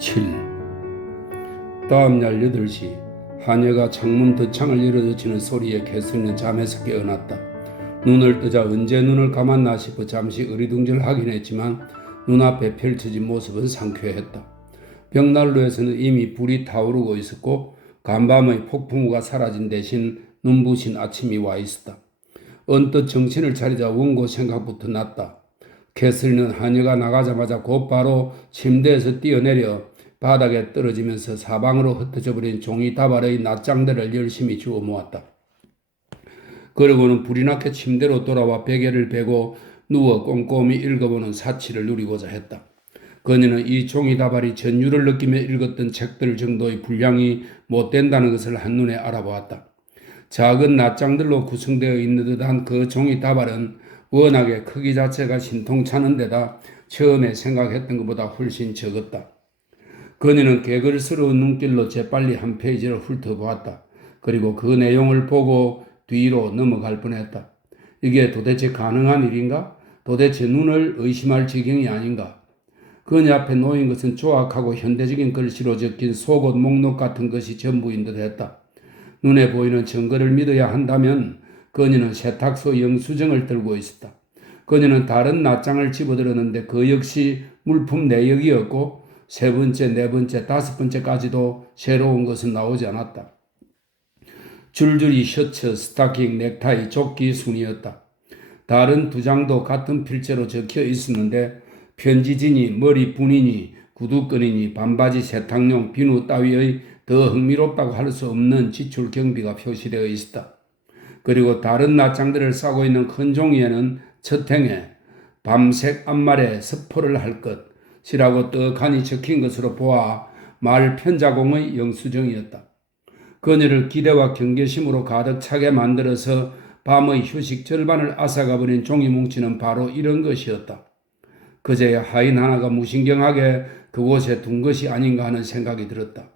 7. 다음날 8시 하녀가 창문 덧창을 열어젖히는 소리에 개수는 잠에서 깨어났다. 눈을 뜨자 언제 눈을 감았나 싶어 잠시 어리둥절하긴 했지만 눈앞에 펼쳐진 모습은 상쾌했다. 벽난로에서는 이미 불이 타오르고 있었고 간밤의 폭풍우가 사라진 대신 눈부신 아침이 와 있었다. 언뜻 정신을 차리자 원고 생각부터 났다. 캐슬리는 하녀가 나가자마자 곧바로 침대에서 뛰어내려 바닥에 떨어지면서 사방으로 흩어져 버린 종이 다발의 낱장들을 열심히 주워 모았다. 그러고는 불이 나게 침대로 돌아와 베개를 베고 누워 꼼꼼히 읽어보는 사치를 누리고자 했다. 그녀는 이 종이 다발이 전율을 느끼며 읽었던 책들 정도의 분량이 못 된다는 것을 한눈에 알아보았다. 작은 낱장들로 구성되어 있는 듯한 그 종이 다발은 워낙에 크기 자체가 신통찮은 데다 처음에 생각했던 것보다 훨씬 적었다. 그녀는 개걸스러운 눈길로 재빨리 한 페이지를 훑어보았다. 그리고 그 내용을 보고 뒤로 넘어갈 뻔했다. 이게 도대체 가능한 일인가? 도대체 눈을 의심할 지경이 아닌가? 그녀 앞에 놓인 것은 조악하고 현대적인 글씨로 적힌 속옷 목록 같은 것이 전부인 듯했다. 눈에 보이는 증거를 믿어야 한다면 그녀는 세탁소 영수증을 들고 있었다. 그녀는 다른 낱장을 집어들었는데 그 역시 물품 내역이었고 세 번째, 네 번째, 다섯 번째까지도 새로운 것은 나오지 않았다. 줄줄이 셔츠, 스타킹, 넥타이, 조끼 순이었다. 다른 두 장도 같은 필체로 적혀 있었는데 편지지니 머리 분이니 구두끈이니 반바지 세탁용 비누 따위의 더 흥미롭다고 할 수 없는 지출 경비가 표시되어 있었다. 그리고 다른 낱장들을 싸고 있는 큰 종이에는 첫 행에 밤색 앞말에 스포를 할 것이라고 떡하니 적힌 것으로 보아 말 편자공의 영수증이었다. 그녀를 기대와 경계심으로 가득 차게 만들어서 밤의 휴식 절반을 앗아가버린 종이 뭉치는 바로 이런 것이었다. 그제야 하인 하나가 무신경하게 그곳에 둔 것이 아닌가 하는 생각이 들었다.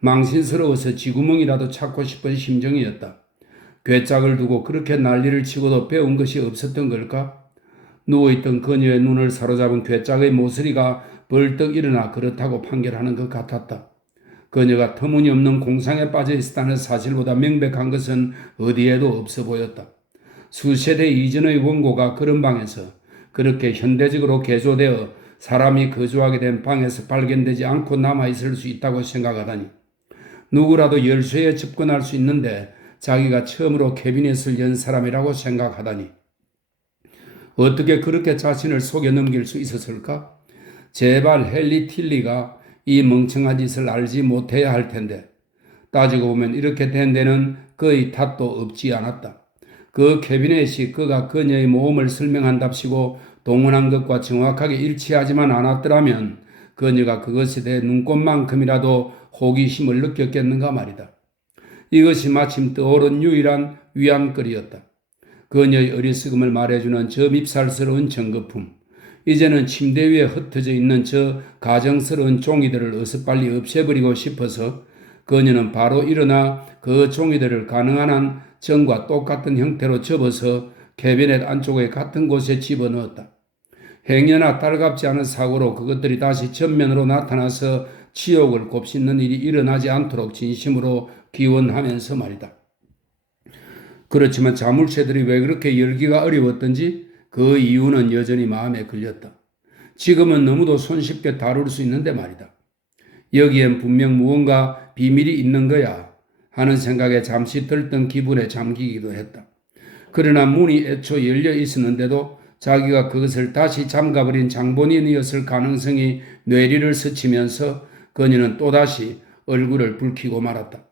망신스러워서 쥐구멍이라도 찾고 싶은 심정이었다. 괴짝을 두고 그렇게 난리를 치고도 배운 것이 없었던 걸까? 누워있던 그녀의 눈을 사로잡은 괴짝의 모서리가 벌떡 일어나 그렇다고 판결하는 것 같았다. 그녀가 터무니없는 공상에 빠져 있었다는 사실보다 명백한 것은 어디에도 없어 보였다. 수세대 이전의 원고가 그런 방에서 그렇게 현대적으로 개조되어 사람이 거주하게 된 방에서 발견되지 않고 남아있을 수 있다고 생각하다니. 누구라도 열쇠에 접근할 수 있는데 자기가 처음으로 캐비넷을 연 사람이라고 생각하다니. 어떻게 그렇게 자신을 속여 넘길 수 있었을까? 제발 헨리 틸리가 이 멍청한 짓을 알지 못해야 할 텐데. 따지고 보면 이렇게 된 데는 그의 탓도 없지 않았다. 그 캐비넷이 그가 그녀의 모험을 설명한답시고 동원한 것과 정확하게 일치하지만 않았더라면 그녀가 그것에 대해 눈꽃만큼이라도 호기심을 느꼈겠는가 말이다. 이것이 마침 떠오른 유일한 위안거리였다. 그녀의 어리석음을 말해주는 저 밉살스러운 증거품. 이제는 침대 위에 흩어져 있는 저 가정스러운 종이들을 어서 빨리 없애버리고 싶어서 그녀는 바로 일어나 그 종이들을 가능한 한 전과 똑같은 형태로 접어서 캐비넷 안쪽에 같은 곳에 집어넣었다. 행여나 달갑지 않은 사고로 그것들이 다시 전면으로 나타나서 치욕을 곱씹는 일이 일어나지 않도록 진심으로 기원하면서 말이다. 그렇지만 자물쇠들이 왜 그렇게 열기가 어려웠던지 그 이유는 여전히 마음에 걸렸다. 지금은 너무도 손쉽게 다룰 수 있는데 말이다. 여기엔 분명 무언가 비밀이 있는 거야 하는 생각에 잠시 들뜬 기분에 잠기기도 했다. 그러나 문이 애초 열려 있었는데도 자기가 그것을 다시 잠가버린 장본인이었을 가능성이 뇌리를 스치면서 그녀는 또다시 얼굴을 붉히고 말았다.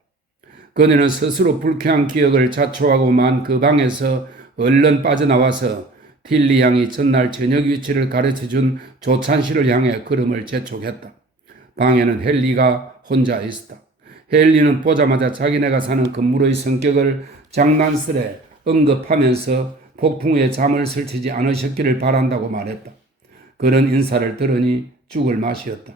그녀는 스스로 불쾌한 기억을 자초하고 만 그 방에서 얼른 빠져나와서 틸리 양이 전날 저녁 위치를 가르쳐준 조찬 씨를 향해 걸음을 재촉했다. 방에는 헨리가 혼자 있었다. 헨리는 보자마자 자기네가 사는 건물의 성격을 장난스레 언급하면서 폭풍우에 잠을 설치지 않으셨기를 바란다고 말했다. 그런 인사를 들으니 죽을 맛이었다.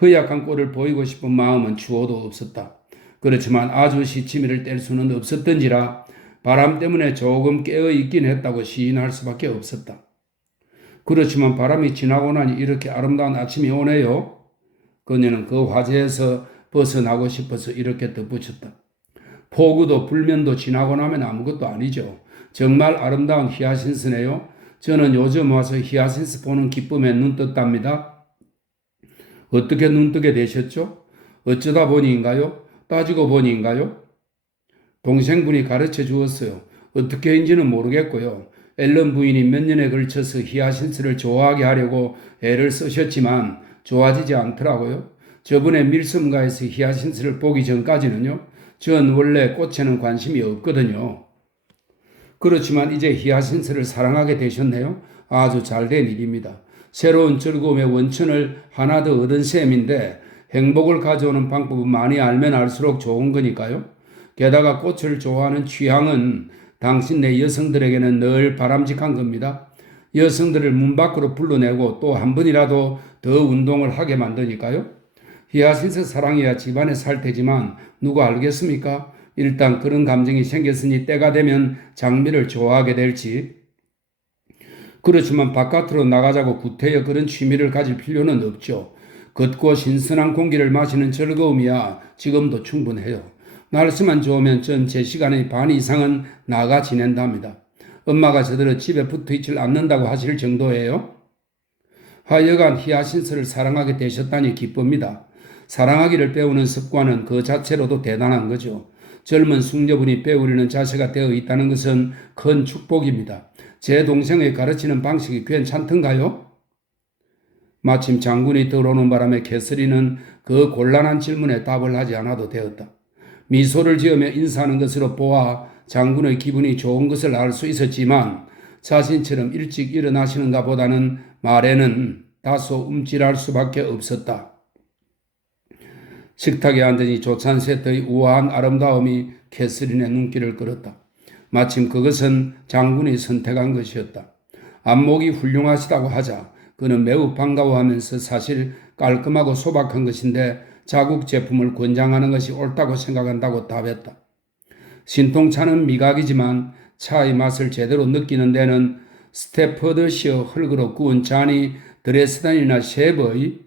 허약한 꼴을 보이고 싶은 마음은 추호도 없었다. 그렇지만 아주 시치미를 뗄 수는 없었던지라 바람 때문에 조금 깨어있긴 했다고 시인할 수밖에 없었다. 그렇지만 바람이 지나고 나니 이렇게 아름다운 아침이 오네요. 그녀는 그 화제에서 벗어나고 싶어서 이렇게 덧붙였다. 폭우도 불면도 지나고 나면 아무것도 아니죠. 정말 아름다운 히아신스네요. 저는 요즘 와서 히아신스 보는 기쁨에 눈 떴답니다. 어떻게 눈 뜨게 되셨죠? 어쩌다 보니인가요? 따지고 보니인가요? 동생분이 가르쳐 주었어요. 어떻게인지는 모르겠고요. 앨런 부인이 몇 년에 걸쳐서 히아신스를 좋아하게 하려고 애를 쓰셨지만 좋아지지 않더라고요. 저번에 밀섬가에서 히아신스를 보기 전까지는요. 전 원래 꽃에는 관심이 없거든요. 그렇지만 이제 히아신스를 사랑하게 되셨네요. 아주 잘된 일입니다. 새로운 즐거움의 원천을 하나 더 얻은 셈인데 행복을 가져오는 방법은 많이 알면 알수록 좋은 거니까요. 게다가 꽃을 좋아하는 취향은 당신네 여성들에게는 늘 바람직한 겁니다. 여성들을 문 밖으로 불러내고 또 한 번이라도 더 운동을 하게 만드니까요. 히아신스 사랑이야 집안에 살 테지만 누가 알겠습니까? 일단 그런 감정이 생겼으니 때가 되면 장미를 좋아하게 될지. 그렇지만 바깥으로 나가자고 구태여 그런 취미를 가질 필요는 없죠. 걷고 신선한 공기를 마시는 즐거움이야 지금도 충분해요. 날씨만 좋으면 전 제 시간의 반 이상은 나가 지낸답니다. 엄마가 저더러 집에 붙어 있질 않는다고 하실 정도예요. 하여간 히아신스를 사랑하게 되셨다니 기쁩니다. 사랑하기를 배우는 습관은 그 자체로도 대단한 거죠. 젊은 숙녀분이 배우려는 자세가 되어 있다는 것은 큰 축복입니다. 제 동생의 가르치는 방식이 괜찮던가요? 마침 장군이 들어오는 바람에 캐서린은 그 곤란한 질문에 답을 하지 않아도 되었다. 미소를 지으며 인사하는 것으로 보아 장군의 기분이 좋은 것을 알 수 있었지만 자신처럼 일찍 일어나시는가 보다는 말에는 다소 움찔할 수밖에 없었다. 식탁에 앉으니 조찬세트의 우아한 아름다움이 캐서린의 눈길을 끌었다. 마침 그것은 장군이 선택한 것이었다. 안목이 훌륭하시다고 하자 그는 매우 반가워하면서 사실 깔끔하고 소박한 것인데 자국 제품을 권장하는 것이 옳다고 생각한다고 답했다. 신통차는 미각이지만 차의 맛을 제대로 느끼는 데는 스태퍼드시어 흙으로 구운 잔이 드레스덴이나 셰브의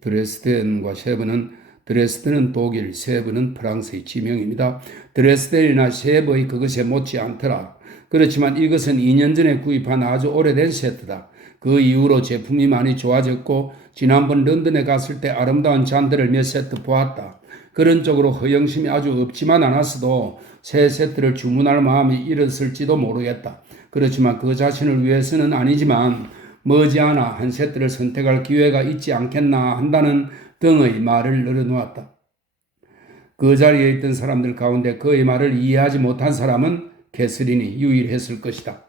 드레스덴과 드레스덴은 독일, 셰브는 프랑스의 지명입니다. 드레스덴이나 셰브의 그것에 못지 않더라. 그렇지만 이것은 2년 전에 구입한 아주 오래된 세트다. 그 이후로 제품이 많이 좋아졌고 지난번 런던에 갔을 때 아름다운 잔들을 몇 세트 보았다. 그런 쪽으로 허영심이 아주 없지만 않았어도 새 세트를 주문할 마음이 일었을지도 모르겠다. 그렇지만 그 자신을 위해서는 아니지만 머지않아 한 세트를 선택할 기회가 있지 않겠나 한다는 등의 말을 늘어놓았다. 그 자리에 있던 사람들 가운데 그의 말을 이해하지 못한 사람은 캐서린이 유일했을 것이다.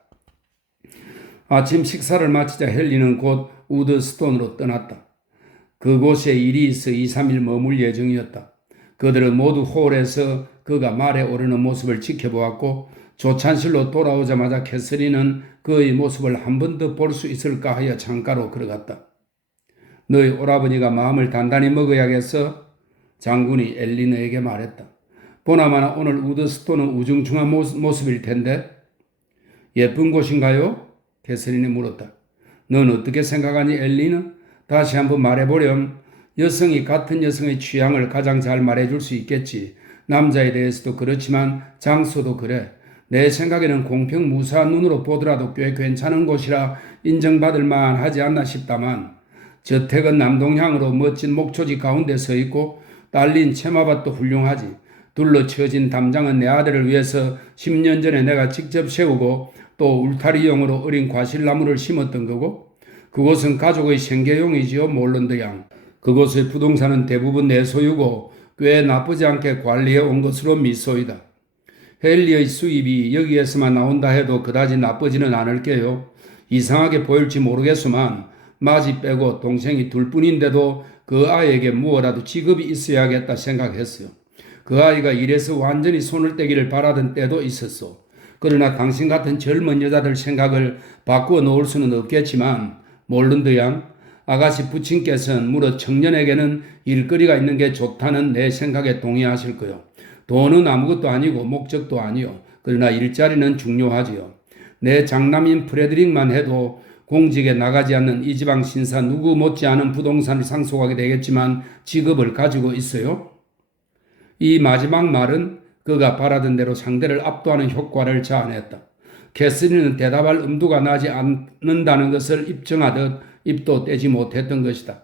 아침 식사를 마치자 헨리는 곧 우드스톤으로 떠났다. 그곳에 일이 있어 2, 3일 머물 예정이었다. 그들은 모두 홀에서 그가 말에 오르는 모습을 지켜보았고 조찬실로 돌아오자마자 캐서린은 그의 모습을 한 번 더 볼 수 있을까 하여 창가로 걸어갔다. 너희 오라버니가 마음을 단단히 먹어야겠어? 장군이 엘리너에게 말했다. 보나마나 오늘 우드스톤은 우중충한 모습일 텐데. 예쁜 곳인가요? 캐서린이 물었다. 넌 어떻게 생각하니 엘리는? 다시 한번 말해보렴. 여성이 같은 여성의 취향을 가장 잘 말해줄 수 있겠지. 남자에 대해서도 그렇지만 장소도 그래. 내 생각에는 공평무사한 눈으로 보더라도 꽤 괜찮은 곳이라 인정받을 만하지 않나 싶다만 저택은 남동향으로 멋진 목초지 가운데 서 있고 딸린 채마밭도 훌륭하지. 둘러치어진 담장은 내 아들을 위해서 10년 전에 내가 직접 세우고 또 울타리용으로 어린 과실나무를 심었던 거고 그곳은 가족의 생계용이지요. 몰런드 양. 그곳의 부동산은 대부분 내 소유고 꽤 나쁘지 않게 관리해 온 것으로 미소이다. 헨리의 수입이 여기에서만 나온다 해도 그다지 나쁘지는 않을게요. 이상하게 보일지 모르겠지만 마지 빼고 동생이 둘뿐인데도 그 아이에게 무엇라도 직업이 있어야겠다 생각했어요. 그 아이가 일해서 완전히 손을 떼기를 바라던 때도 있었어. 그러나 당신 같은 젊은 여자들 생각을 바꾸어 놓을 수는 없겠지만 몰런드 양, 아가씨 부친께서는 무릇 청년에게는 일거리가 있는 게 좋다는 내 생각에 동의하실 거요. 돈은 아무것도 아니고 목적도 아니요. 그러나 일자리는 중요하지요. 내 장남인 프레드릭만 해도 공직에 나가지 않는 이 지방 신사 누구 못지않은 부동산을 상속하게 되겠지만 직업을 가지고 있어요. 이 마지막 말은 그가 바라던 대로 상대를 압도하는 효과를 자아냈다. 캐서린은 대답할 엄두가 나지 않는다는 것을 입증하듯 입도 떼지 못했던 것이다.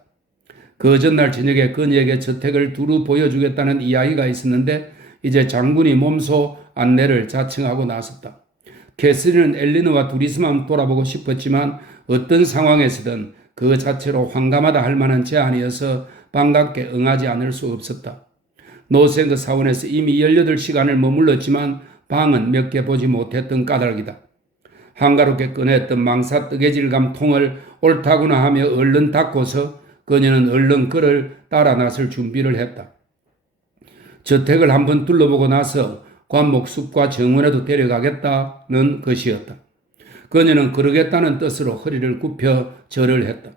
그 전날 저녁에 그녀에게 저택을 두루 보여주겠다는 이야기가 있었는데 이제 장군이 몸소 안내를 자청하고 나섰다. 캐서린은 엘리너와 둘이서만 돌아보고 싶었지만 어떤 상황에서든 그 자체로 황감하다 할 만한 제안이어서 반갑게 응하지 않을 수 없었다. 노생그 사원에서 이미 18시간을 머물렀지만 방은 몇 개 보지 못했던 까닭이다. 한가롭게 꺼냈던 망사 뜨개질감 통을 옳다구나 하며 얼른 닫고서 그녀는 얼른 그를 따라 나설 준비를 했다. 저택을 한번 둘러보고 나서 관목숲과 정원에도 데려가겠다는 것이었다. 그녀는 그러겠다는 뜻으로 허리를 굽혀 절을 했다.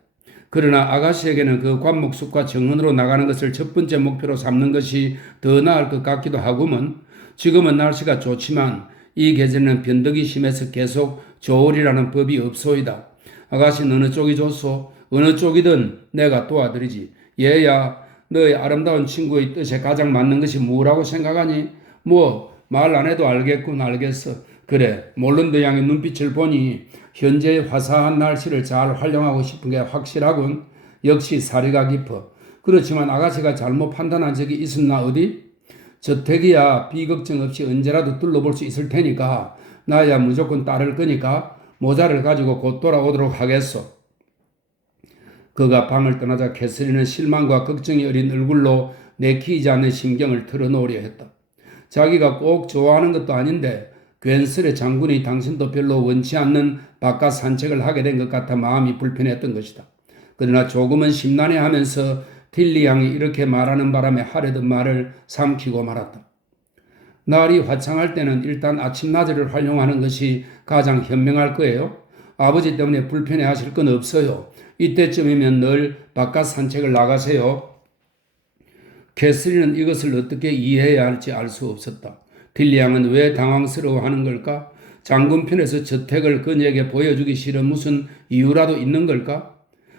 그러나 아가씨에게는 그 관목숲과 정원으로 나가는 것을 첫 번째 목표로 삼는 것이 더 나을 것 같기도 하구먼. 지금은 날씨가 좋지만 이 계절에는 변덕이 심해서 계속 좋으리라는 법이 없소이다. 아가씨는 어느 쪽이 좋소? 어느 쪽이든 내가 도와드리지. 얘야, 너의 아름다운 친구의 뜻에 가장 맞는 것이 뭐라고 생각하니? 뭐 말 안 해도 알겠군. 알겠어. 그래, 모른 듯 양의 눈빛을 보니 현재의 화사한 날씨를 잘 활용하고 싶은 게 확실하군. 역시 사리가 깊어. 그렇지만 아가씨가 잘못 판단한 적이 있었나 어디? 저택이야 비걱정 없이 언제라도 둘러볼 수 있을 테니까 나야 무조건 따를 거니까 모자를 가지고 곧 돌아오도록 하겠소. 그가 방을 떠나자 캐서린은 실망과 걱정이 어린 얼굴로 내키지 않는 심경을 털어놓으려 했다. 자기가 꼭 좋아하는 것도 아닌데 괜스레 장군이 당신도 별로 원치 않는 바깥 산책을 하게 된 것 같아 마음이 불편했던 것이다. 그러나 조금은 심란해하면서 틸리 양이 이렇게 말하는 바람에 하려던 말을 삼키고 말았다. 날이 화창할 때는 일단 아침나절을 활용하는 것이 가장 현명할 거예요. 아버지 때문에 불편해하실 건 없어요. 이때쯤이면 늘 바깥 산책을 나가세요. 캐서린은 이것을 어떻게 이해해야 할지 알 수 없었다. 딜리 양은 왜 당황스러워하는 걸까? 장군 편에서 저택을 그녀에게 보여주기 싫은 무슨 이유라도 있는 걸까?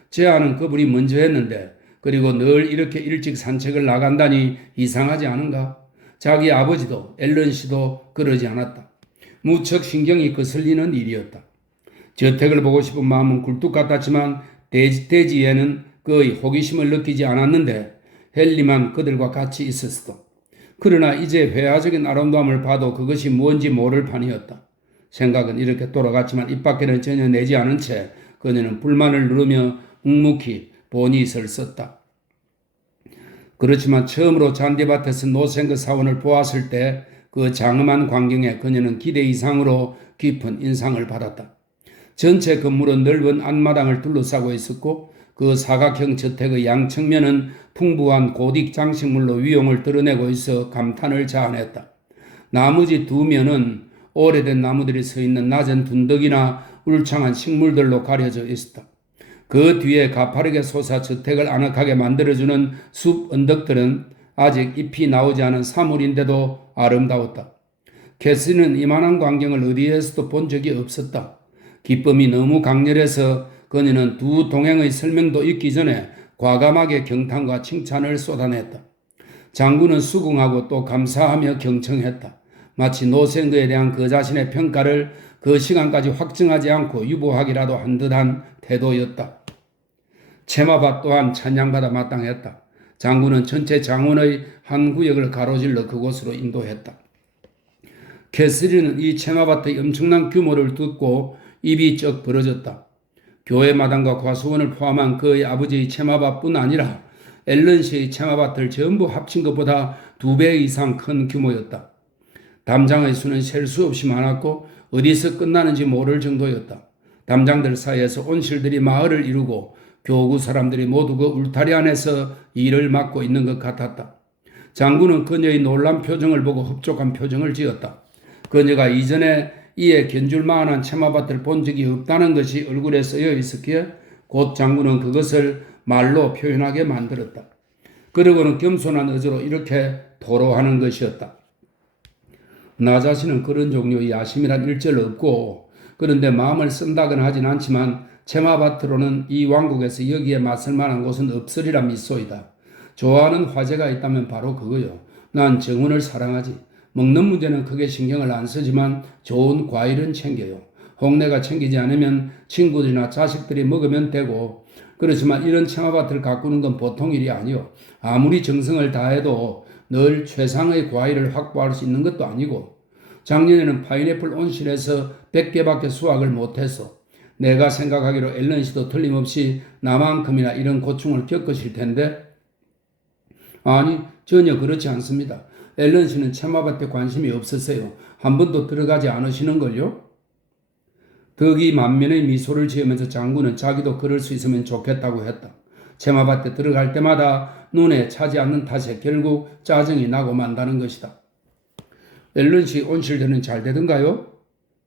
제안은 그분이 먼저 했는데 그리고 늘 이렇게 일찍 산책을 나간다니 이상하지 않은가? 자기 아버지도 앨런 씨도 그러지 않았다. 무척 신경이 거슬리는 일이었다. 저택을 보고 싶은 마음은 굴뚝 같았지만 대지에는 거의 호기심을 느끼지 않았는데 헨리만 그들과 같이 있었어. 그러나 이제 회화적인 아름다움을 봐도 그것이 무언지 모를 판이었다. 생각은 이렇게 돌아갔지만 입 밖에는 전혀 내지 않은 채 그녀는 불만을 누르며 묵묵히 보닛을 썼다. 그렇지만 처음으로 잔디밭에서 노생그 사원을 보았을 때 그 장엄한 광경에 그녀는 기대 이상으로 깊은 인상을 받았다. 전체 건물은 넓은 앞마당을 둘러싸고 있었고 그 사각형 저택의 양측면은 풍부한 고딕 장식물로 위용을 드러내고 있어 감탄을 자아냈다. 나머지 두 면은 오래된 나무들이 서 있는 낮은 둔덕이나 울창한 식물들로 가려져 있었다. 그 뒤에 가파르게 솟아 저택을 아늑하게 만들어주는 숲 언덕들은 아직 잎이 나오지 않은 사물인데도 아름다웠다. 캐서린은 이만한 광경을 어디에서도 본 적이 없었다. 기쁨이 너무 강렬해서 그녀는 두 동행의 설명도 읽기 전에 과감하게 경탄과 칭찬을 쏟아냈다. 장군은 수긍하고 또 감사하며 경청했다. 마치 노생그에 대한 그 자신의 평가를 그 시간까지 확증하지 않고 유보하기라도 한 듯한 태도였다. 채마밭 또한 찬양받아 마땅했다. 장군은 전체 장원의 한 구역을 가로질러 그곳으로 인도했다. 캐서린은 이 채마밭의 엄청난 규모를 듣고 입이 쩍 벌어졌다. 교회 마당과 과수원을 포함한 그의 아버지의 채마밭뿐 아니라 앨런 씨의 채마밭을 전부 합친 것보다 2배 이상 큰 규모였다. 담장의 수는 셀 수 없이 많았고 어디서 끝나는지 모를 정도였다. 담장들 사이에서 온실들이 마을을 이루고 교구 사람들이 모두 그 울타리 안에서 일을 맡고 있는 것 같았다. 장군은 그녀의 놀란 표정을 보고 흡족한 표정을 지었다. 그녀가 이전에 이에 견줄만한 채마밭을 본 적이 없다는 것이 얼굴에 쓰여 있었기에 곧 장군은 그것을 말로 표현하게 만들었다. 그러고는 겸손한 의지로 이렇게 토로하는 것이었다. 나 자신은 그런 종류의 야심이란 일절 없고 그런데 마음을 쓴다거나 하진 않지만 체마바트로는 이 왕국에서 여기에 맞설 만한 곳은 없으리라 믿소이다. 좋아하는 화제가 있다면 바로 그거요. 난 정원을 사랑하지. 먹는 문제는 크게 신경을 안 쓰지만 좋은 과일은 챙겨요. 홍내가 챙기지 않으면 친구들이나 자식들이 먹으면 되고, 그렇지만 이런 체마밭을 가꾸는 건 보통 일이 아니요. 아무리 정성을 다해도 늘 최상의 과일을 확보할 수 있는 것도 아니고, 작년에는 파인애플 온실에서 100개밖에 수확을 못했어. 내가 생각하기로 앨런 씨도 틀림없이 나만큼이나 이런 고충을 겪으실 텐데, 아니, 전혀 그렇지 않습니다. 앨런 씨는 체마밭에 관심이 없으세요. 한 번도 들어가지 않으시는걸요? 덕이 만면의 미소를 지으면서 장군은 자기도 그럴 수 있으면 좋겠다고 했다. 체마밭에 들어갈 때마다 눈에 차지 않는 탓에 결국 짜증이 나고 만다는 것이다. 앨런 씨 온실들은 잘 되던가요?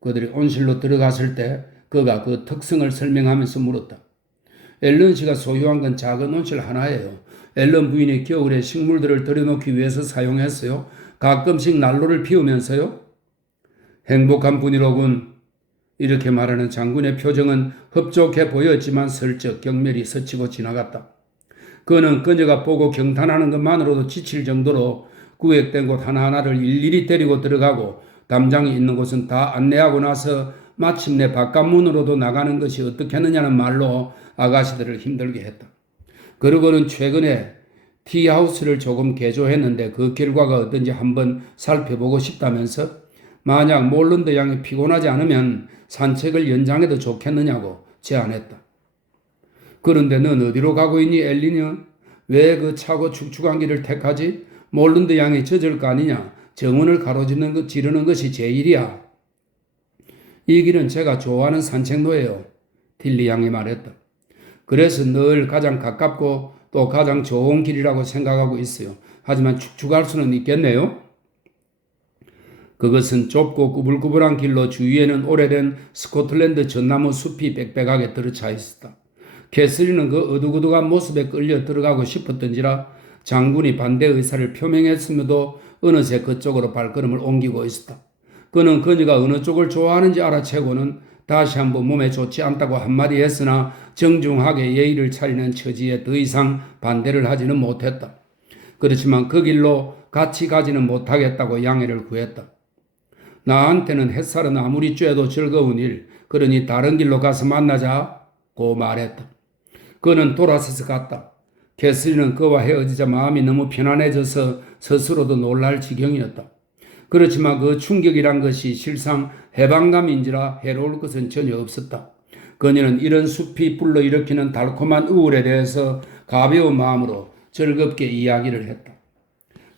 그들이 온실로 들어갔을 때 그가 그 특성을 설명하면서 물었다. 앨런 씨가 소유한 건 작은 온실 하나예요. 앨런 부인이 겨울에 식물들을 들여놓기 위해서 사용했어요. 가끔씩 난로를 피우면서요. 행복한 분이로군. 이렇게 말하는 장군의 표정은 흡족해 보였지만 슬쩍 경멸이 스치고 지나갔다. 그는 그녀가 보고 경탄하는 것만으로도 지칠 정도로 구획된 곳 하나하나를 일일이 데리고 들어가고 담장이 있는 곳은 다 안내하고 나서 마침내 바깥문으로도 나가는 것이 어떻겠느냐는 말로 아가씨들을 힘들게 했다. 그러고는 최근에 티하우스를 조금 개조했는데 그 결과가 어떤지 한번 살펴보고 싶다면서 만약 몰런드 양이 피곤하지 않으면 산책을 연장해도 좋겠느냐고 제안했다. 그런데 넌 어디로 가고 있니, 엘리냐? 왜 그 차고 축축한 길을 택하지? 몰런드 양이 젖을 거 아니냐? 정원을 지르는 것이 제 일이야. 이 길은 제가 좋아하는 산책로예요. 틸리 양이 말했다. 그래서 늘 가장 가깝고 또 가장 좋은 길이라고 생각하고 있어요. 하지만 축축할 수는 있겠네요. 그것은 좁고 구불구불한 길로 주위에는 오래된 스코틀랜드 전나무 숲이 빽빽하게 들어차 있었다. 캐서린은 그 어둑어둑한 모습에 끌려 들어가고 싶었던지라 장군이 반대 의사를 표명했음에도 어느새 그쪽으로 발걸음을 옮기고 있었다. 그는 그녀가 어느 쪽을 좋아하는지 알아채고는 다시 한번 몸에 좋지 않다고 한마디 했으나 정중하게 예의를 차리는 처지에 더 이상 반대를 하지는 못했다. 그렇지만 그 길로 같이 가지는 못하겠다고 양해를 구했다. 나한테는 햇살은 아무리 쬐도 즐거운 일, 그러니 다른 길로 가서 만나자고 말했다. 그는 돌아서서 갔다. 캐서린은 그와 헤어지자 마음이 너무 편안해져서 스스로도 놀랄 지경이었다. 그렇지만 그 충격이란 것이 실상 해방감인지라 해로울 것은 전혀 없었다. 그녀는 이런 숲이 불러일으키는 달콤한 우울에 대해서 가벼운 마음으로 즐겁게 이야기를 했다.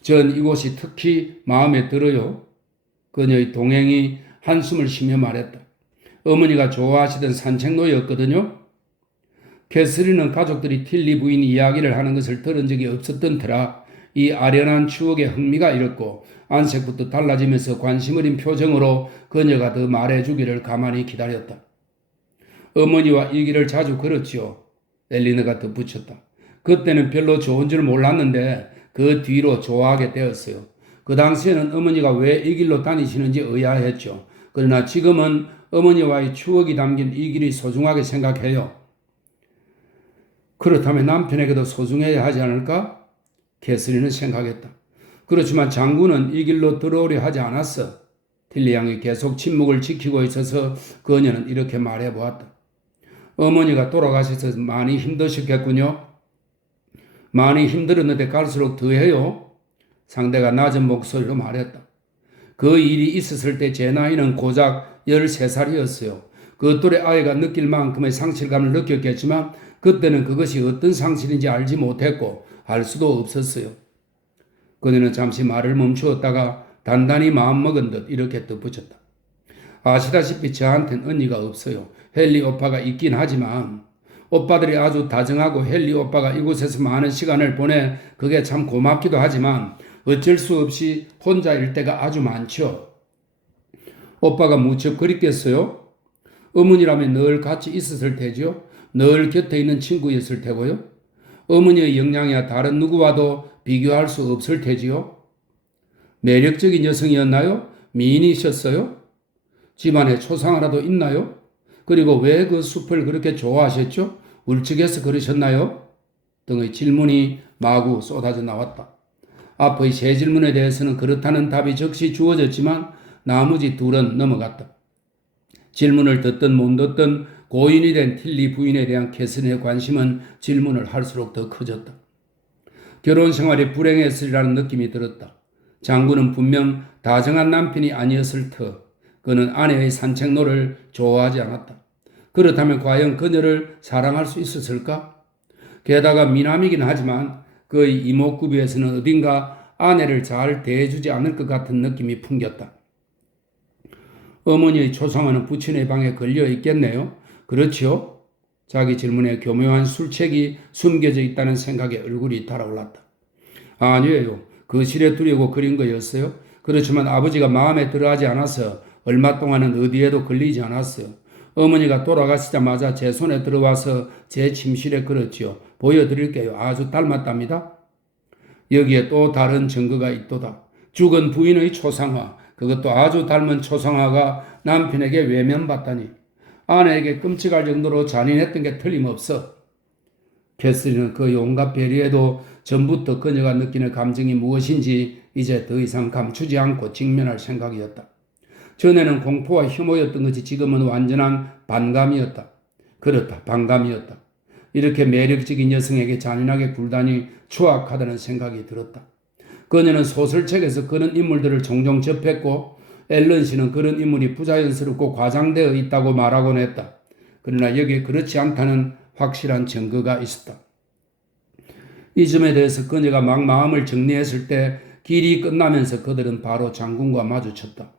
전 이곳이 특히 마음에 들어요. 그녀의 동행이 한숨을 쉬며 말했다. 어머니가 좋아하시던 산책로였거든요. 캐서린은 가족들이 틸리 부인 이야기를 하는 것을 들은 적이 없었던 터라 이 아련한 추억에 흥미가 일었고 안색부터 달라지면서 관심 어린 표정으로 그녀가 더 말해주기를 가만히 기다렸다. 어머니와 이 길을 자주 걸었지요. 엘리너가 덧붙였다. 그때는 별로 좋은 줄 몰랐는데 그 뒤로 좋아하게 되었어요. 그 당시에는 어머니가 왜 이 길로 다니시는지 의아했죠. 그러나 지금은 어머니와의 추억이 담긴 이 길이 소중하게 생각해요. 그렇다면 남편에게도 소중해야 하지 않을까? 캐서린은 생각했다. 그렇지만 장군은 이 길로 들어오려 하지 않았어. 틸리 양이 계속 침묵을 지키고 있어서 그녀는 이렇게 말해보았다. 어머니가 돌아가셔서 많이 힘드셨겠군요. 많이 힘들었는데 갈수록 더해요. 상대가 낮은 목소리로 말했다. 그 일이 있었을 때 제 나이는 고작 13살이었어요. 그 또래 아이가 느낄 만큼의 상실감을 느꼈겠지만 그때는 그것이 어떤 상실인지 알지 못했고 알 수도 없었어요. 그녀는 잠시 말을 멈추었다가 단단히 마음먹은 듯 이렇게 덧붙였다. 아시다시피 저한테는 언니가 없어요. 헨리 오빠가 있긴 하지만 오빠들이 아주 다정하고 헨리 오빠가 이곳에서 많은 시간을 보내 그게 참 고맙기도 하지만 어쩔 수 없이 혼자일 때가 아주 많죠. 오빠가 무척 그립겠어요? 어머니라면 늘 같이 있었을 테지요. 늘 곁에 있는 친구였을 테고요. 어머니의 역량이야 다른 누구와도 비교할 수 없을 테지요. 매력적인 여성이었나요? 미인이셨어요? 집안에 초상 하나도 있나요? 그리고 왜 그 숲을 그렇게 좋아하셨죠? 울적해서 그러셨나요? 등의 질문이 마구 쏟아져 나왔다. 앞의 세 질문에 대해서는 그렇다는 답이 즉시 주어졌지만 나머지 둘은 넘어갔다. 질문을 듣든 못 듣든 고인이 된 틸리 부인에 대한 캐서린의 관심은 질문을 할수록 더 커졌다. 결혼 생활이 불행했으리라는 느낌이 들었다. 장군은 분명 다정한 남편이 아니었을 터 그는 아내의 산책로를 좋아하지 않았다. 그렇다면 과연 그녀를 사랑할 수 있었을까? 게다가 미남이긴 하지만 그의 이목구비에서는 어딘가 아내를 잘 대해주지 않을 것 같은 느낌이 풍겼다. 어머니의 초상화는 부친의 방에 걸려 있겠네요. 그렇지요? 자기 질문에 교묘한 술책이 숨겨져 있다는 생각에 얼굴이 달아올랐다. 아니에요. 거실에 두려고 그린 거였어요. 그렇지만 아버지가 마음에 들어하지 않아서 얼마 동안은 어디에도 걸리지 않았어요. 어머니가 돌아가시자마자 제 손에 들어와서 제 침실에 걸었지요. 보여드릴게요. 아주 닮았답니다. 여기에 또 다른 증거가 있도다. 죽은 부인의 초상화, 그것도 아주 닮은 초상화가 남편에게 외면받다니. 아내에게 끔찍할 정도로 잔인했던 게 틀림없어. 캐서린은 그 온갖 배려에도 전부터 그녀가 느끼는 감정이 무엇인지 이제 더 이상 감추지 않고 직면할 생각이었다. 전에는 공포와 혐오였던 것이 지금은 완전한 반감이었다. 그렇다, 반감이었다. 이렇게 매력적인 여성에게 잔인하게 굴다니 추악하다는 생각이 들었다. 그녀는 소설책에서 그런 인물들을 종종 접했고 앨런 씨는 그런 인물이 부자연스럽고 과장되어 있다고 말하곤 했다. 그러나 여기에 그렇지 않다는 확실한 증거가 있었다. 이 점에 대해서 그녀가 막 마음을 정리했을 때 길이 끝나면서 그들은 바로 장군과 마주쳤다.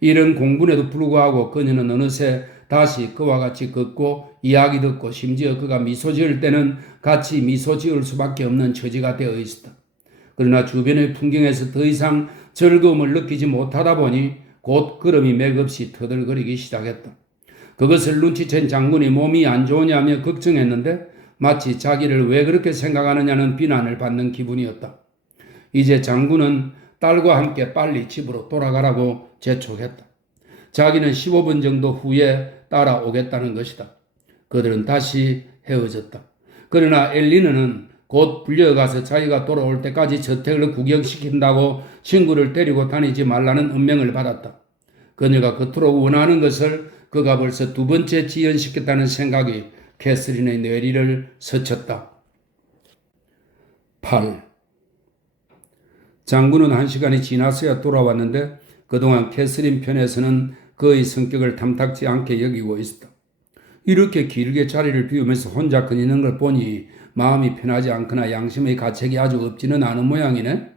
이런 공분에도 불구하고 그녀는 어느새 다시 그와 같이 걷고 이야기 듣고 심지어 그가 미소 지을 때는 같이 미소 지을 수밖에 없는 처지가 되어 있었다. 그러나 주변의 풍경에서 더 이상 즐거움을 느끼지 못하다 보니 곧 걸음이 맥없이 터들거리기 시작했다. 그것을 눈치챈 장군이 몸이 안 좋으냐며 걱정했는데 마치 자기를 왜 그렇게 생각하느냐는 비난을 받는 기분이었다. 이제 장군은 딸과 함께 빨리 집으로 돌아가라고 재촉했다. 자기는 15분 정도 후에 따라오겠다는 것이다. 그들은 다시 헤어졌다. 그러나 엘리너는 곧 불려가서 자기가 돌아올 때까지 저택을 구경시킨다고 친구를 데리고 다니지 말라는 운명을 받았다. 그녀가 그토록 원하는 것을 그가 벌써 두 번째 지연시켰다는 생각이 캐서린의 뇌리를 스쳤다. 8. 장군은 1시간이 지나서야 돌아왔는데 그동안 캐서린 편에서는 그의 성격을 탐탁지 않게 여기고 있었다. 이렇게 길게 자리를 비우면서 혼자 거니는 걸 보니 마음이 편하지 않거나 양심의 가책이 아주 없지는 않은 모양이네.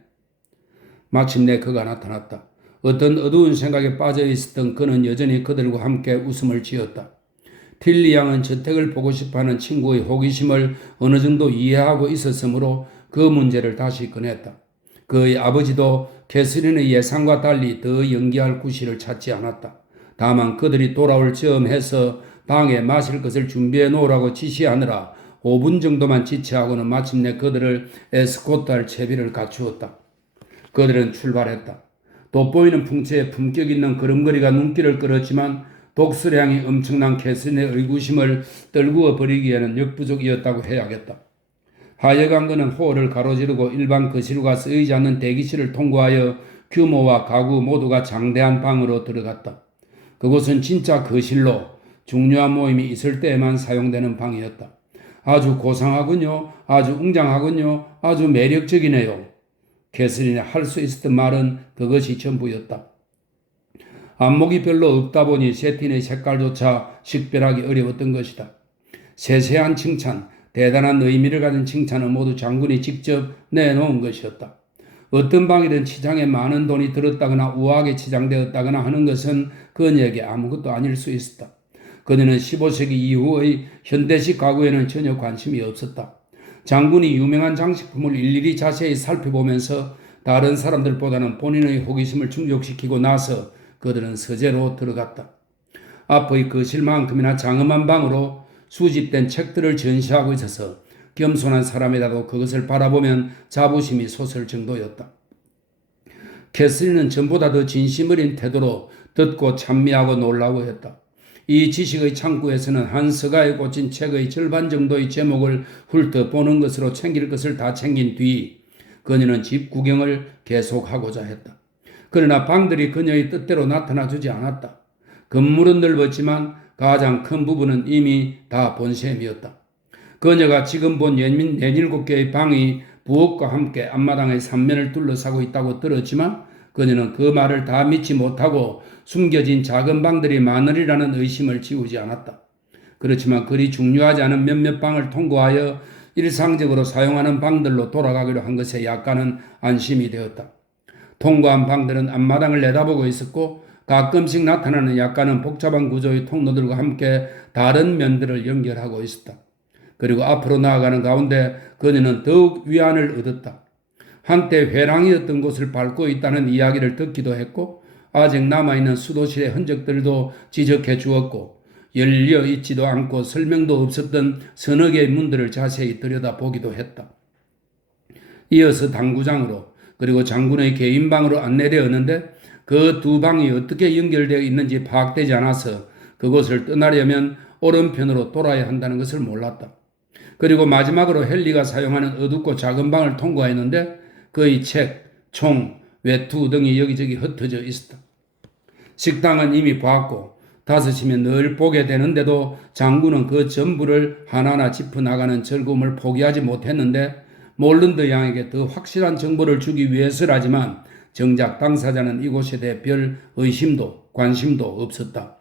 마침내 그가 나타났다. 어떤 어두운 생각에 빠져 있었던 그는 여전히 그들과 함께 웃음을 지었다. 틸리 양은 저택을 보고 싶어하는 친구의 호기심을 어느 정도 이해하고 있었으므로 그 문제를 다시 꺼냈다. 그의 아버지도 캐서린의 예상과 달리 더 연기할 구실을 찾지 않았다. 다만 그들이 돌아올 즈음 해서 방에 마실 것을 준비해 놓으라고 지시하느라 5분 정도만 지체하고는 마침내 그들을 에스코트할 채비를 갖추었다. 그들은 출발했다. 돋보이는 풍채에 품격 있는 걸음걸이가 눈길을 끌었지만 독설향이 엄청난 캐서린의 의구심을 떨구어 버리기에는 역부족이었다고 해야겠다. 하여간 그는 호를 가로지르고 일반 거실과 쓰이지 않는 대기실을 통과하여 규모와 가구 모두가 장대한 방으로 들어갔다. 그곳은 진짜 거실로 중요한 모임이 있을 때에만 사용되는 방이었다. 아주 고상하군요. 아주 웅장하군요. 아주 매력적이네요. 캐서린이 할 수 있었던 말은 그것이 전부였다. 안목이 별로 없다 보니 세틴의 색깔조차 식별하기 어려웠던 것이다. 세세한 칭찬, 대단한 의미를 가진 칭찬은 모두 장군이 직접 내놓은 것이었다. 어떤 방이든 치장에 많은 돈이 들었다거나 우아하게 치장되었다거나 하는 것은 그녀에게 아무것도 아닐 수 있었다. 그녀는 15세기 이후의 현대식 가구에는 전혀 관심이 없었다. 장군이 유명한 장식품을 일일이 자세히 살펴보면서 다른 사람들보다는 본인의 호기심을 충족시키고 나서 그들은 서재로 들어갔다. 앞의 거실만큼이나 장엄한 방으로 수집된 책들을 전시하고 있어서 겸손한 사람이라도 그것을 바라보면 자부심이 솟을 정도였다. 캐서린은 전보다 더 진심 어린 태도로 듣고 찬미하고 놀라워했다. 이 지식의 창구에서는 한 서가에 꽂힌 책의 절반 정도의 제목을 훑어보는 것으로 챙길 것을 다 챙긴 뒤 그녀는 집 구경을 계속하고자 했다. 그러나 방들이 그녀의 뜻대로 나타나주지 않았다. 건물은 넓었지만 가장 큰 부분은 이미 다 본 셈이었다. 그녀가 지금 본 17개의 방이 부엌과 함께 앞마당의 3면을 둘러싸고 있다고 들었지만 그녀는 그 말을 다 믿지 못하고 숨겨진 작은 방들이 많으리라는 의심을 지우지 않았다. 그렇지만 그리 중요하지 않은 몇몇 방을 통과하여 일상적으로 사용하는 방들로 돌아가기로 한 것에 약간은 안심이 되었다. 통과한 방들은 앞마당을 내다보고 있었고 가끔씩 나타나는 약간은 복잡한 구조의 통로들과 함께 다른 면들을 연결하고 있었다. 그리고 앞으로 나아가는 가운데 그녀는 더욱 위안을 얻었다. 한때 회랑이었던 곳을 밟고 있다는 이야기를 듣기도 했고 아직 남아있는 수도실의 흔적들도 지적해 주었고 열려 있지도 않고 설명도 없었던 서너 개의 문들을 자세히 들여다보기도 했다. 이어서 당구장으로 그리고 장군의 개인방으로 안내되었는데 그 두 방이 어떻게 연결되어 있는지 파악되지 않아서 그곳을 떠나려면 오른편으로 돌아야 한다는 것을 몰랐다. 그리고 마지막으로 헨리가 사용하는 어둡고 작은 방을 통과했는데 그의 책, 총, 외투 등이 여기저기 흩어져 있었다. 식당은 이미 봤고 5시면 늘 보게 되는데도 장군은 그 전부를 하나하나 짚어나가는 즐거움을 포기하지 못했는데 몰른드 양에게 더 확실한 정보를 주기 위해서라지만 정작 당사자는 이곳에 대해 별 의심도 관심도 없었다.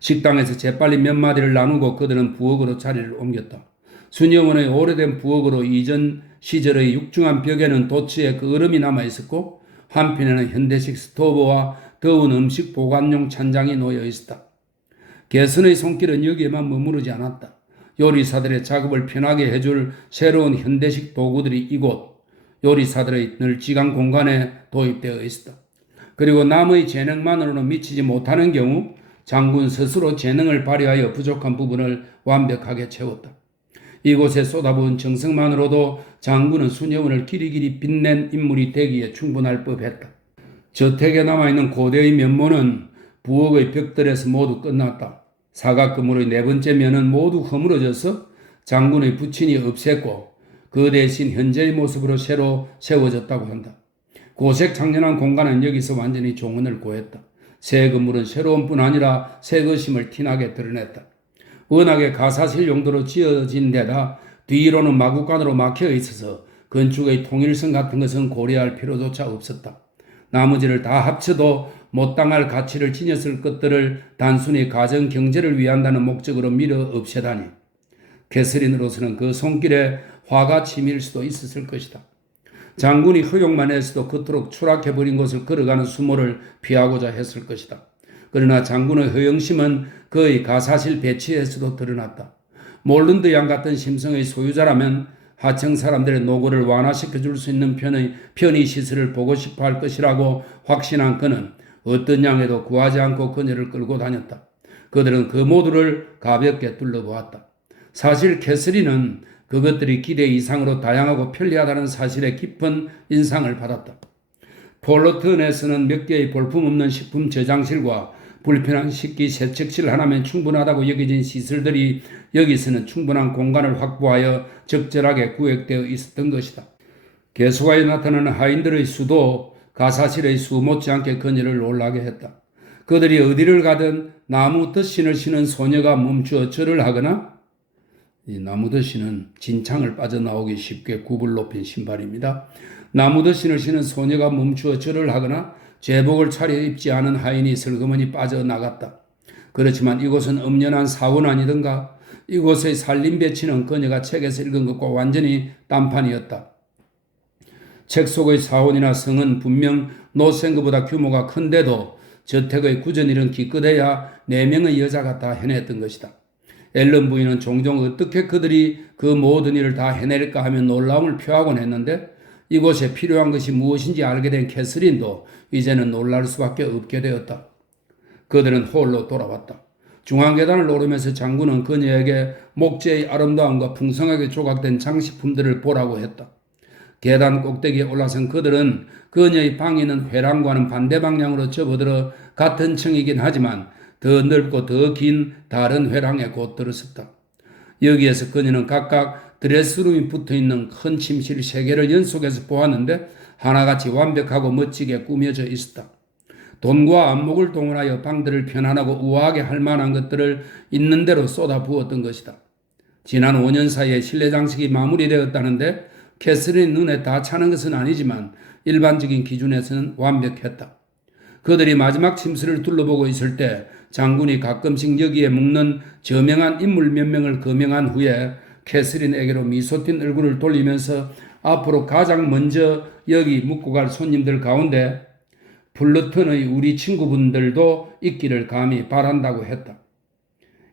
식당에서 재빨리 몇 마디를 나누고 그들은 부엌으로 자리를 옮겼다. 수녀원의 오래된 부엌으로 이전 시절의 육중한 벽에는 도치의 그 얼음이 남아있었고 한편에는 현대식 스토브와 더운 음식 보관용 찬장이 놓여 있었다. 개선의 손길은 여기에만 머무르지 않았다. 요리사들의 작업을 편하게 해줄 새로운 현대식 도구들이 이곳 요리사들의 널찍한 공간에 도입되어 있었다. 그리고 남의 재능만으로는 미치지 못하는 경우 장군 스스로 재능을 발휘하여 부족한 부분을 완벽하게 채웠다. 이곳에 쏟아부은 정성만으로도 장군은 수녀원을 길이길이 빛낸 인물이 되기에 충분할 법했다. 저택에 남아있는 고대의 면모는 부엌의 벽들에서 모두 끝났다. 사각금으로의 네 번째 면은 모두 허물어져서 장군의 부친이 없앴고 그 대신 현재의 모습으로 새로 세워졌다고 한다. 고색 창년한 공간은 여기서 완전히 종언을 고했다. 새 건물은 새로운 뿐 아니라 새 것임을 티나게 드러냈다. 워낙에 가사실 용도로 지어진 데다 뒤로는 마구간으로 막혀 있어서 건축의 통일성 같은 것은 고려할 필요조차 없었다. 나머지를 다 합쳐도 못 당할 가치를 지녔을 것들을 단순히 가정 경제를 위한다는 목적으로 밀어 없애다니. 캐서린으로서는 그 손길에 화가 치밀 수도 있었을 것이다. 장군이 허용만 했어도 그토록 추락해버린 곳을 걸어가는 수모를 피하고자 했을 것이다. 그러나 장군의 허영심은 그의 가사실 배치에서도 드러났다. 몰른드 양 같은 심성의 소유자라면 하청 사람들의 노고를 완화시켜줄 수 있는 편의 시설을 보고 싶어 할 것이라고 확신한 그는 어떤 양에도 구하지 않고 그녀를 끌고 다녔다. 그들은 그 모두를 가볍게 둘러보았다. 사실 캐서린은 그것들이 기대 이상으로 다양하고 편리하다는 사실에 깊은 인상을 받았다. 폴로튼에서는 몇 개의 볼품없는 식품 저장실과 불편한 식기 세척실 하나면 충분하다고 여겨진 시설들이 여기서는 충분한 공간을 확보하여 적절하게 구획되어 있었던 것이다. 개수가에 나타나는 하인들의 수도 가사실의 수 못지않게 그녀를 놀라게 했다. 그들이 어디를 가든 나무 덧신을 신은 소녀가 멈추어 절을 하거나 이 나무 덧신은 진창을 빠져나오기 쉽게 굽을 높인 신발입니다. 나무 덧신을 신은 소녀가 멈추어 절을 하거나 제복을 차려입지 않은 하인이 슬그머니 빠져나갔다. 그렇지만 이곳은 엄연한 사원 아니던가. 이곳의 살림 배치는 그녀가 책에서 읽은 것과 완전히 딴판이었다. 책 속의 사원이나 성은 분명 노생그보다 규모가 큰데도 저택의 구전일은 기껏해야 4명의 여자가 다 해냈던 것이다. 앨런 부인은 종종 어떻게 그들이 그 모든 일을 다 해낼까 하며 놀라움을 표하곤 했는데 이곳에 필요한 것이 무엇인지 알게 된 캐서린도 이제는 놀랄 수밖에 없게 되었다. 그들은 홀로 돌아왔다. 중앙계단을 오르면서 장군은 그녀에게 목재의 아름다움과 풍성하게 조각된 장식품들을 보라고 했다. 계단 꼭대기에 올라선 그들은 그녀의 방에 있는 회랑과는 반대 방향으로 접어들어 같은 층이긴 하지만 더 넓고 더 긴 다른 회랑에 곧 들어섰다. 여기에서 그녀는 각각 드레스룸이 붙어있는 큰 침실 3개를 연속해서 보았는데 하나같이 완벽하고 멋지게 꾸며져 있었다. 돈과 안목을 동원하여 방들을 편안하고 우아하게 할 만한 것들을 있는 대로 쏟아 부었던 것이다. 지난 5년 사이에 실내 장식이 마무리되었다는데 캐서린 눈에 다 차는 것은 아니지만 일반적인 기준에서는 완벽했다. 그들이 마지막 침실을 둘러보고 있을 때 장군이 가끔씩 여기에 묵는 저명한 인물 몇 명을 거명한 후에 캐서린에게로 미소 띤 얼굴을 돌리면서 앞으로 가장 먼저 여기 묵고 갈 손님들 가운데 플루턴의 우리 친구분들도 있기를 감히 바란다고 했다.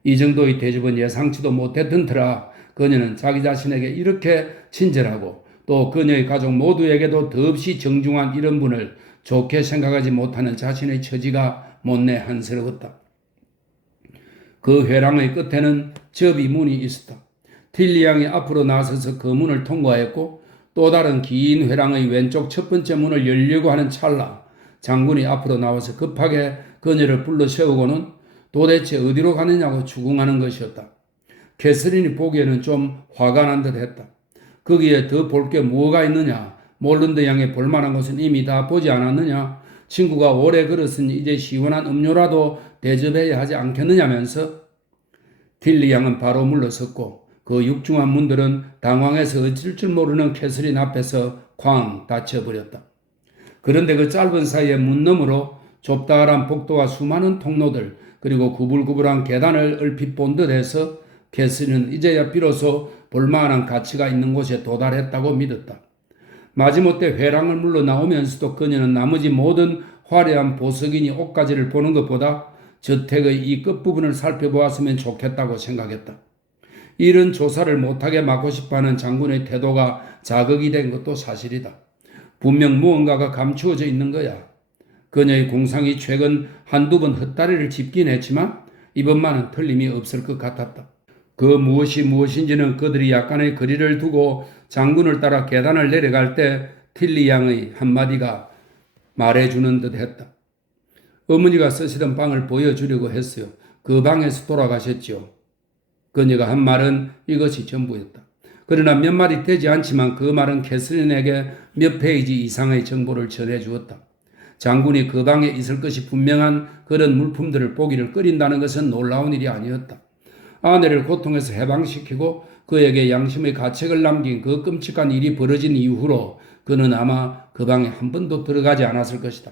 이 정도의 대접은 예상치도 못했던 터라 그녀는 자기 자신에게 이렇게 친절하고 또 그녀의 가족 모두에게도 더없이 정중한 이런 분을 좋게 생각하지 못하는 자신의 처지가 못내 한스러웠다. 그 회랑의 끝에는 접이 문이 있었다. 틸리 양이 앞으로 나서서 그 문을 통과했고 또 다른 긴 회랑의 왼쪽 첫 번째 문을 열려고 하는 찰나 장군이 앞으로 나와서 급하게 그녀를 불러 세우고는 도대체 어디로 가느냐고 추궁하는 것이었다. 캐서린이 보기에는 좀 화가 난 듯했다. 거기에 더 볼 게 뭐가 있느냐? 몰런드 양의 볼만한 것은 이미 다 보지 않았느냐? 친구가 오래 걸었으니 이제 시원한 음료라도 대접해야 하지 않겠느냐면서 틸리 양은 바로 물러섰고 그 육중한 문들은 당황해서 어쩔 줄 모르는 캐서린 앞에서 쾅 닫혀버렸다. 그런데 그 짧은 사이에 문 너머로 좁다란 복도와 수많은 통로들 그리고 구불구불한 계단을 얼핏 본 듯해서 캐서린은 이제야 비로소 볼만한 가치가 있는 곳에 도달했다고 믿었다. 마지못해 회랑을 물러나오면서도 그녀는 나머지 모든 화려한 보석이니 옷가지를 보는 것보다 저택의 이 끝부분을 살펴보았으면 좋겠다고 생각했다. 이런 조사를 못하게 막고 싶어하는 장군의 태도가 자극이 된 것도 사실이다. 분명 무언가가 감추어져 있는 거야. 그녀의 공상이 최근 한두 번 헛다리를 짚긴 했지만 이번만은 틀림이 없을 것 같았다. 그 무엇이 무엇인지는 그들이 약간의 거리를 두고 장군을 따라 계단을 내려갈 때 틸리 양의 한마디가 말해주는 듯 했다. 어머니가 쓰시던 방을 보여주려고 했어요. 그 방에서 돌아가셨죠. 그녀가 한 말은 이것이 전부였다. 그러나 몇 말이 되지 않지만 그 말은 캐서린에게 몇 페이지 이상의 정보를 전해주었다. 장군이 그 방에 있을 것이 분명한 그런 물품들을 보기를 꺼린다는 것은 놀라운 일이 아니었다. 아내를 고통에서 해방시키고 그에게 양심의 가책을 남긴 그 끔찍한 일이 벌어진 이후로 그는 아마 그 방에 한 번도 들어가지 않았을 것이다.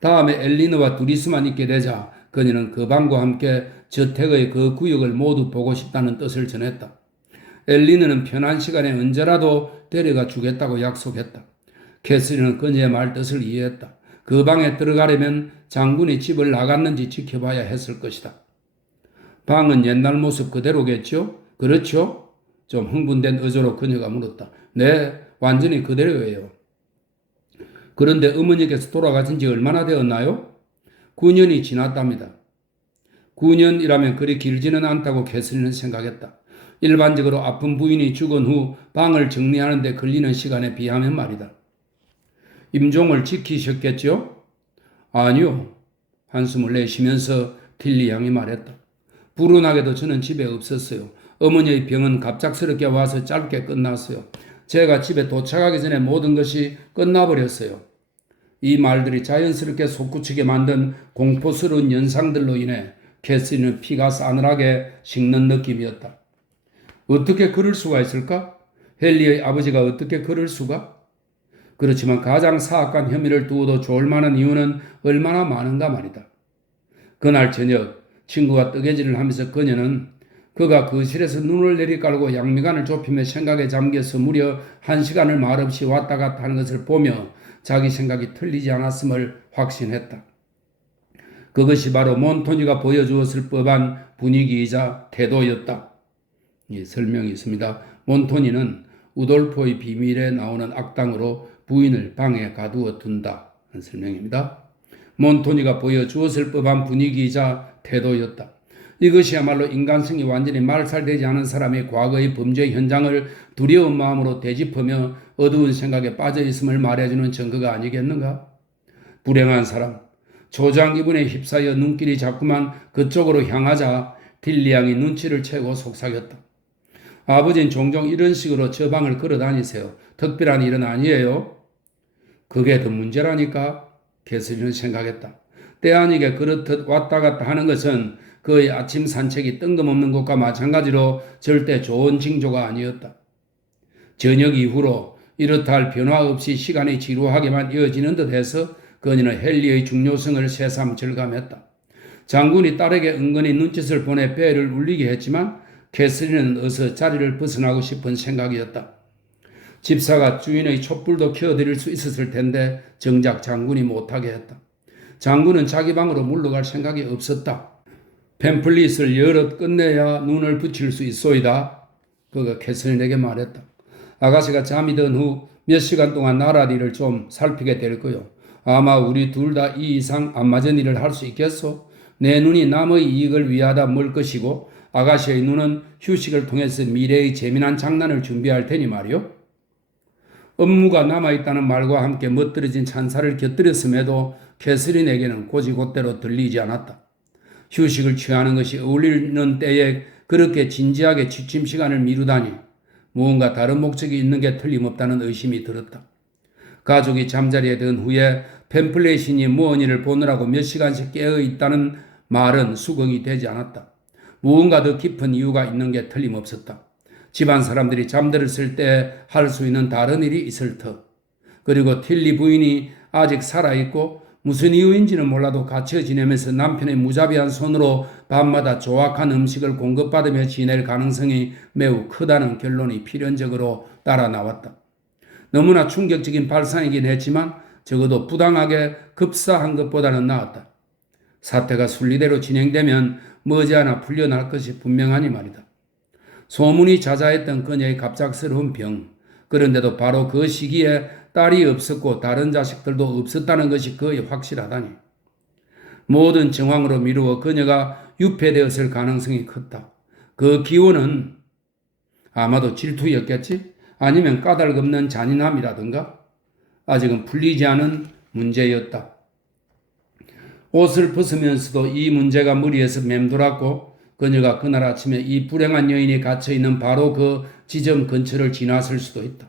다음에 엘리너와 둘이서만 있게 되자 그녀는 그 방과 함께 저택의 그 구역을 모두 보고 싶다는 뜻을 전했다. 엘리너는 편한 시간에 언제라도 데려가 주겠다고 약속했다. 캐서린은 그녀의 말 뜻을 이해했다. 그 방에 들어가려면 장군이 집을 나갔는지 지켜봐야 했을 것이다. 방은 옛날 모습 그대로겠죠? 그렇죠? 좀 흥분된 어조로 그녀가 물었다. 네, 완전히 그대로예요. 그런데 어머니께서 돌아가신 지 얼마나 되었나요? 9년이 지났답니다. 9년이라면 그리 길지는 않다고 캐서린은 생각했다. 일반적으로 아픈 부인이 죽은 후 방을 정리하는 데 걸리는 시간에 비하면 말이다. 임종을 지키셨겠죠? 아니요. 한숨을 내쉬면서 틸리 양이 말했다. 불운하게도 저는 집에 없었어요. 어머니의 병은 갑작스럽게 와서 짧게 끝났어요. 제가 집에 도착하기 전에 모든 것이 끝나버렸어요. 이 말들이 자연스럽게 솟구치게 만든 공포스러운 연상들로 인해 캐서린은 피가 싸늘하게 식는 느낌이었다. 어떻게 그럴 수가 있을까? 헨리의 아버지가 어떻게 그럴 수가? 그렇지만 가장 사악한 혐의를 두어도 좋을 만한 이유는 얼마나 많은가 말이다. 그날 저녁 친구가 뜨개질을 하면서 그녀는 그가 거실에서 눈을 내리깔고 양미간을 좁히며 생각에 잠겨서 무려 1시간을 말없이 왔다 갔다 하는 것을 보며 자기 생각이 틀리지 않았음을 확신했다. 그것이 바로 몬토니가 보여주었을 법한 분위기이자 태도였다. 이 설명이 있습니다. 몬토니는 우돌포의 비밀에 나오는 악당으로 부인을 방에 가두어 둔다. 하는 설명입니다. 몬토니가 보여주었을 법한 분위기이자 태도였다. 이것이야말로 인간성이 완전히 말살되지 않은 사람의 과거의 범죄 현장을 두려운 마음으로 되짚으며 어두운 생각에 빠져 있음을 말해주는 증거가 아니겠는가? 불행한 사람, 조장 기분에 휩싸여 눈길이 자꾸만 그쪽으로 향하자 딜리 양이 눈치를 채고 속삭였다. 아버진 종종 이런 식으로 저 방을 걸어 다니세요. 특별한 일은 아니에요. 그게 더 문제라니까 캐서린은 생각했다. 때 아니게 그렇듯 왔다 갔다 하는 것은 그의 아침 산책이 뜬금없는 것과 마찬가지로 절대 좋은 징조가 아니었다. 저녁 이후로 이렇다 할 변화 없이 시간이 지루하게만 이어지는 듯해서 그녀는 헨리의 중요성을 새삼 절감했다. 장군이 딸에게 은근히 눈짓을 보내 배를 울리게 했지만 캐서린은 어서 자리를 벗어나고 싶은 생각이었다. 집사가 주인의 촛불도 켜드릴 수 있었을 텐데 정작 장군이 못하게 했다. 장군은 자기 방으로 물러갈 생각이 없었다. 팸플릿을 여럿 끝내야 눈을 붙일 수 있소이다. 그가 캐서린에게 말했다. 아가씨가 잠이 든 후 몇 시간 동안 나라리를 좀 살피게 될 거요. 아마 우리 둘 다 이 이상 안 맞은 일을 할 수 있겠소? 내 눈이 남의 이익을 위하다 멀 것이고 아가씨의 눈은 휴식을 통해서 미래의 재미난 장난을 준비할 테니 말이요. 업무가 남아있다는 말과 함께 멋들어진 찬사를 곁들였음에도 캐서린에게는 곧이곧대로 들리지 않았다. 휴식을 취하는 것이 어울리는 때에 그렇게 진지하게 취침 시간을 미루다니 무언가 다른 목적이 있는 게 틀림없다는 의심이 들었다. 가족이 잠자리에 든 후에 팸플렛이니 무언이를 보느라고 몇 시간씩 깨어있다는 말은 수긍이 되지 않았다. 무언가 더 깊은 이유가 있는 게 틀림없었다. 집안 사람들이 잠들었을 때 할 수 있는 다른 일이 있을 터. 그리고 틸리 부인이 아직 살아있고 무슨 이유인지는 몰라도 갇혀 지내면서 남편의 무자비한 손으로 밤마다 조악한 음식을 공급받으며 지낼 가능성이 매우 크다는 결론이 필연적으로 따라 나왔다. 너무나 충격적인 발상이긴 했지만 적어도 부당하게 급사한 것보다는 나았다. 사태가 순리대로 진행되면 머지않아 풀려날 것이 분명하니 말이다. 소문이 자자했던 그녀의 갑작스러운 병. 그런데도 바로 그 시기에 딸이 없었고 다른 자식들도 없었다는 것이 거의 확실하다니. 모든 정황으로 미루어 그녀가 유폐되었을 가능성이 컸다. 그 기원은 아마도 질투였겠지? 아니면 까닭없는 잔인함이라든가? 아직은 풀리지 않은 문제였다. 옷을 벗으면서도 이 문제가 머리에서 맴돌았고 그녀가 그날 아침에 이 불행한 여인이 갇혀있는 바로 그 지점 근처를 지났을 수도 있다.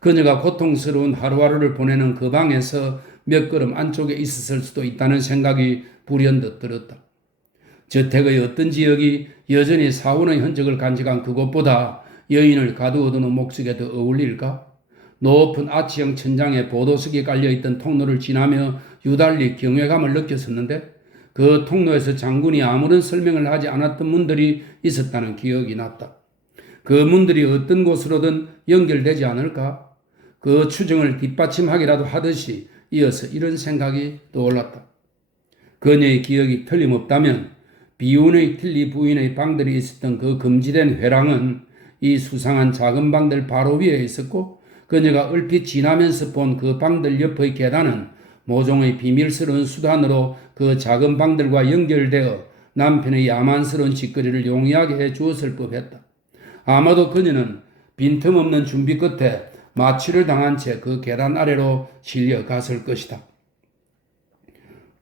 그녀가 고통스러운 하루하루를 보내는 그 방에서 몇 걸음 안쪽에 있었을 수도 있다는 생각이 불현듯 들었다. 저택의 어떤 지역이 여전히 사원의 흔적을 간직한 그곳보다 여인을 가두어두는 목적에 더 어울릴까? 높은 아치형 천장에 보도석이 깔려있던 통로를 지나며 유달리 경외감을 느꼈었는데 그 통로에서 장군이 아무런 설명을 하지 않았던 문들이 있었다는 기억이 났다. 그 문들이 어떤 곳으로든 연결되지 않을까? 그 추정을 뒷받침하기라도 하듯이 이어서 이런 생각이 떠올랐다. 그녀의 기억이 틀림없다면 비운의 틸리 부인의 방들이 있었던 그 금지된 회랑은 이 수상한 작은 방들 바로 위에 있었고 그녀가 얼핏 지나면서 본 그 방들 옆의 계단은 모종의 비밀스러운 수단으로 그 작은 방들과 연결되어 남편의 야만스러운 짓거리를 용이하게 해 주었을 법했다. 아마도 그녀는 빈틈없는 준비 끝에 마취를 당한 채 그 계단 아래로 실려갔을 것이다.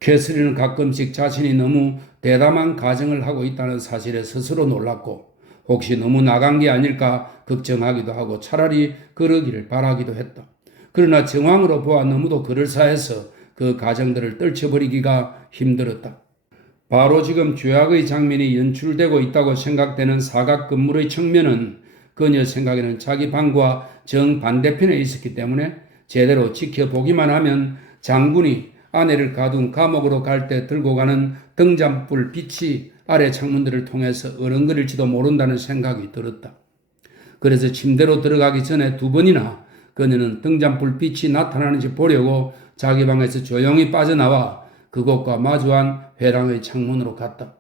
캐서린은 가끔씩 자신이 너무 대담한 가정을 하고 있다는 사실에 스스로 놀랐고 혹시 너무 나간 게 아닐까 걱정하기도 하고 차라리 그러기를 바라기도 했다. 그러나 정황으로 보아 너무도 그럴싸해서 그 가정들을 떨쳐버리기가 힘들었다. 바로 지금 죄악의 장면이 연출되고 있다고 생각되는 사각 건물의 측면은 그녀 생각에는 자기 방과 정반대편에 있었기 때문에 제대로 지켜보기만 하면 장군이 아내를 가둔 감옥으로 갈 때 들고 가는 등잔불 빛이 아래 창문들을 통해서 어른거릴지도 모른다는 생각이 들었다. 그래서 침대로 들어가기 전에 두 번이나 그녀는 등잔불 빛이 나타나는지 보려고 자기 방에서 조용히 빠져나와 그곳과 마주한 회랑의 창문으로 갔다.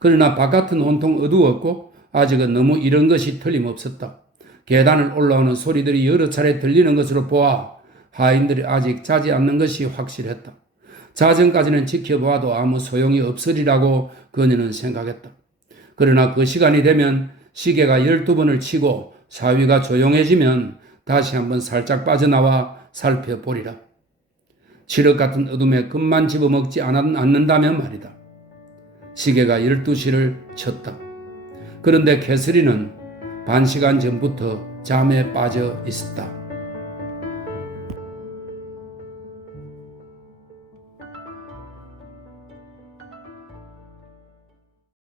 그러나 바깥은 온통 어두웠고 아직은 너무 이런 것이 틀림없었다. 계단을 올라오는 소리들이 여러 차례 들리는 것으로 보아 하인들이 아직 자지 않는 것이 확실했다. 자정까지는 지켜보아도 아무 소용이 없으리라고 그녀는 생각했다. 그러나 그 시간이 되면 시계가 12번을 치고 사위가 조용해지면 다시 한번 살짝 빠져나와 살펴보리라. 칠흑 같은 어둠에 금만 집어먹지 않는다면 말이다. 시계가 12시를 쳤다. 그런데 캐서린은 반 시간 전부터 잠에 빠져 있었다.